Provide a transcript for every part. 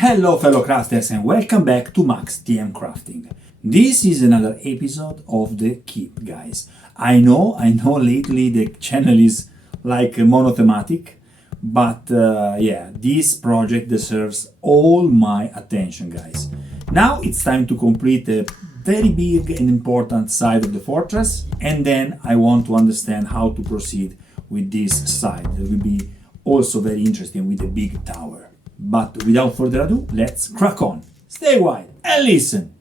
Hello fellow crafters and welcome back to maxdmcrafting. This is another episode of the Keep, guys. I know lately the channel is like monothematic, but this project deserves all my attention, guys. Now it's time to complete a very big and important side of the fortress, and then I want to understand how to proceed with this side. It will be also very interesting with the big tower. But without further ado, let's crack on. Stay wide and listen.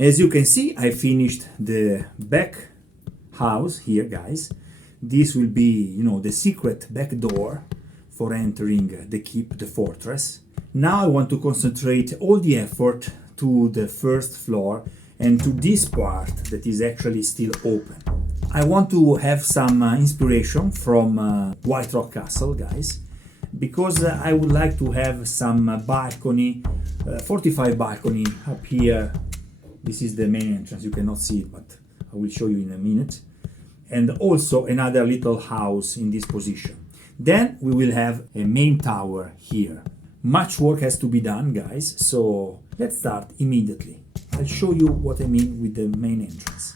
As you can see, I finished the back house here, guys. This will be, the secret back door for entering the keep, the fortress. Now I want to concentrate all the effort to the first floor and to this part that is actually still open. I want to have some inspiration from White Rock Castle, guys, because I would like to have some balcony, fortified balcony up here. This is the main entrance. You cannot see it, but I will show you in a minute. And also another little house in this position. Then we will have a main tower here. Much work has to be done, guys, so let's start immediately. I'll show you what I mean with the main entrance.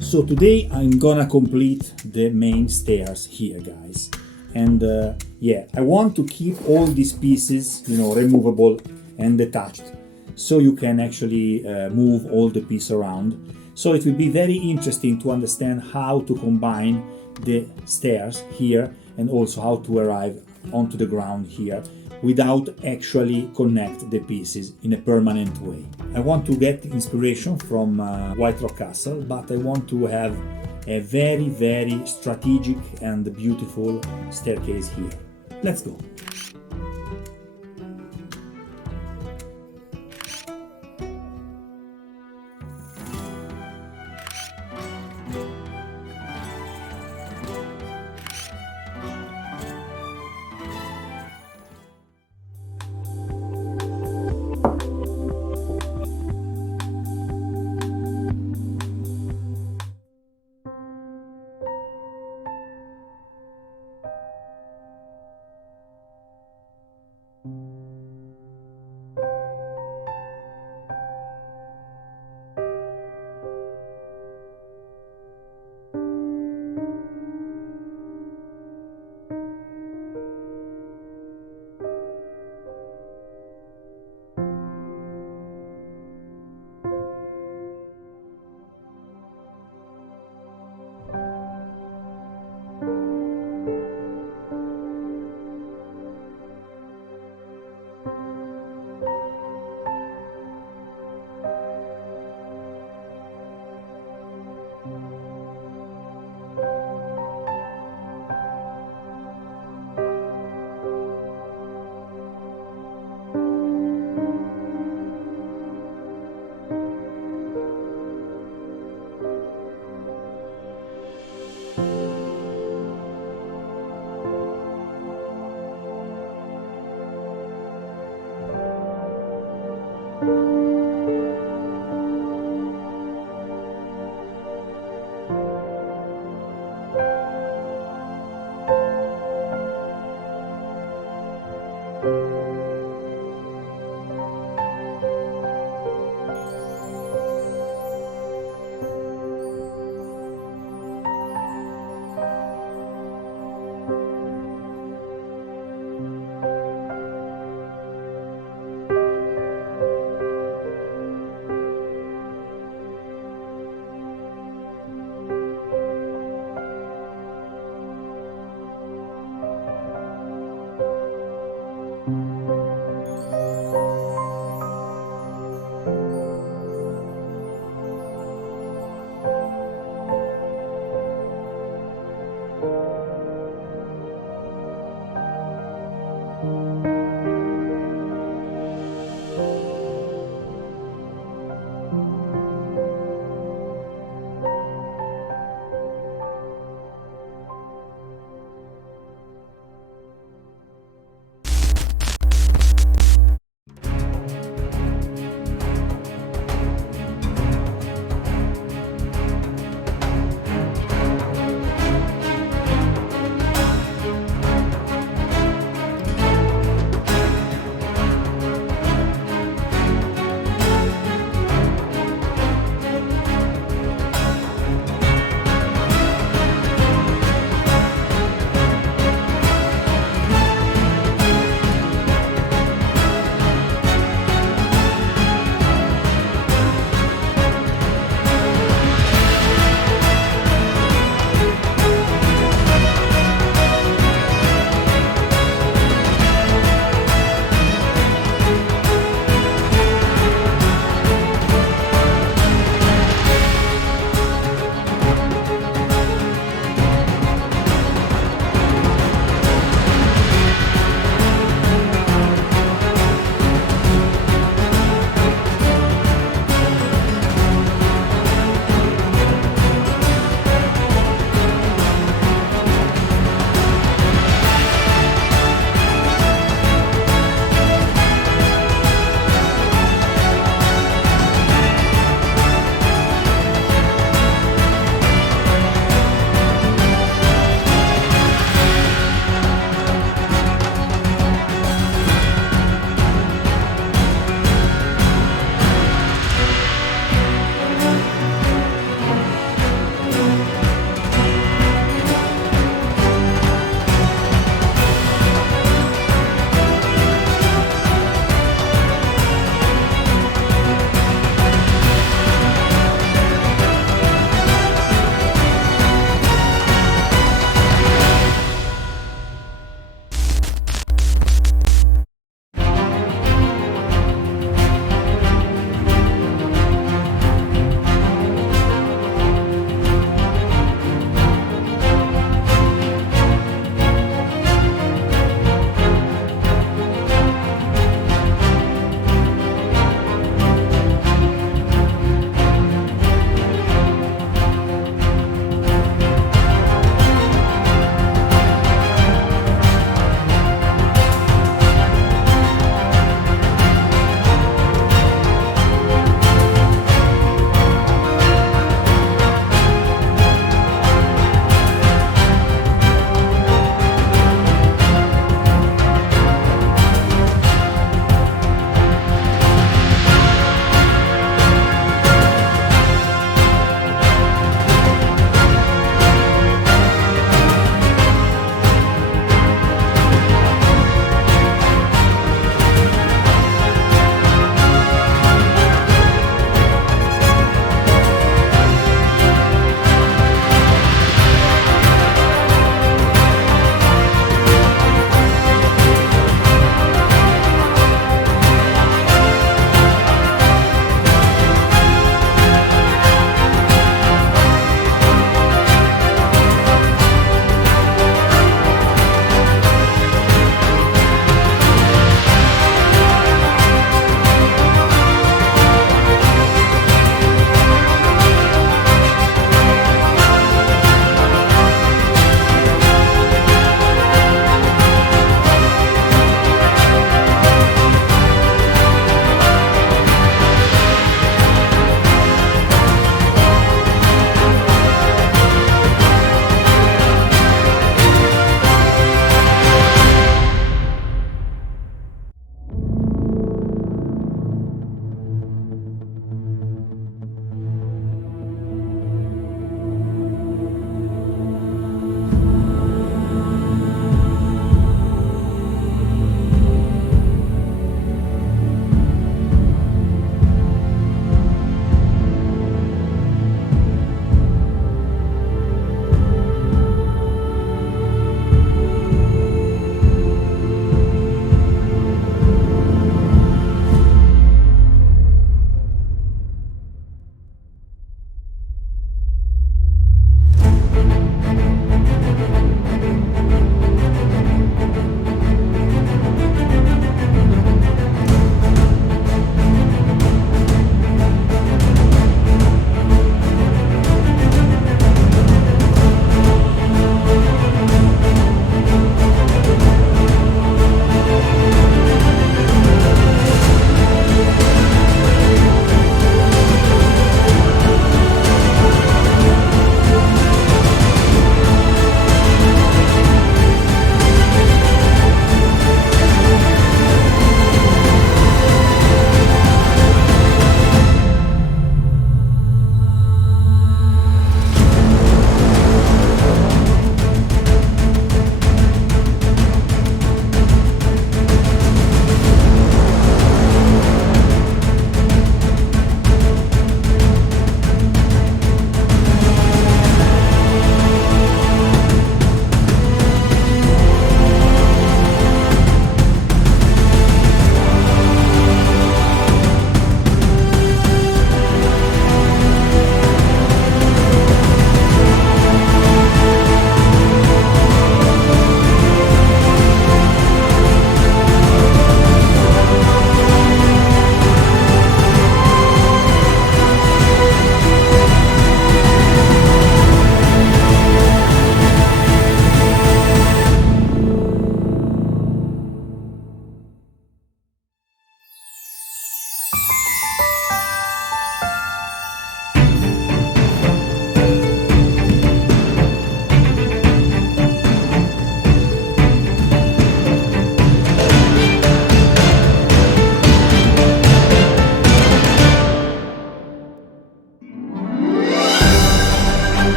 So today I'm gonna complete the main stairs here, guys. And I want to keep all these pieces, removable and detached, so you can actually move all the pieces around. So it will be very interesting to understand how to combine the stairs here and also how to arrive onto the ground here without actually connect the pieces in a permanent way. I want to get inspiration from White Rock Castle, but I want to have a very, very strategic and beautiful staircase here. Let's go.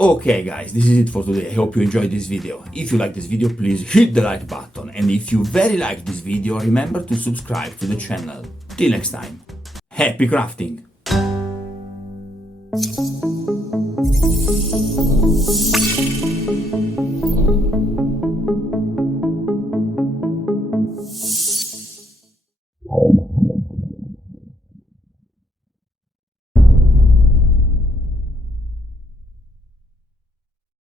Okay guys, this is it for today. I hope you enjoyed this video. If you like this video, please hit the like button. And if you very like this video, remember to subscribe to the channel. Till next time, happy crafting!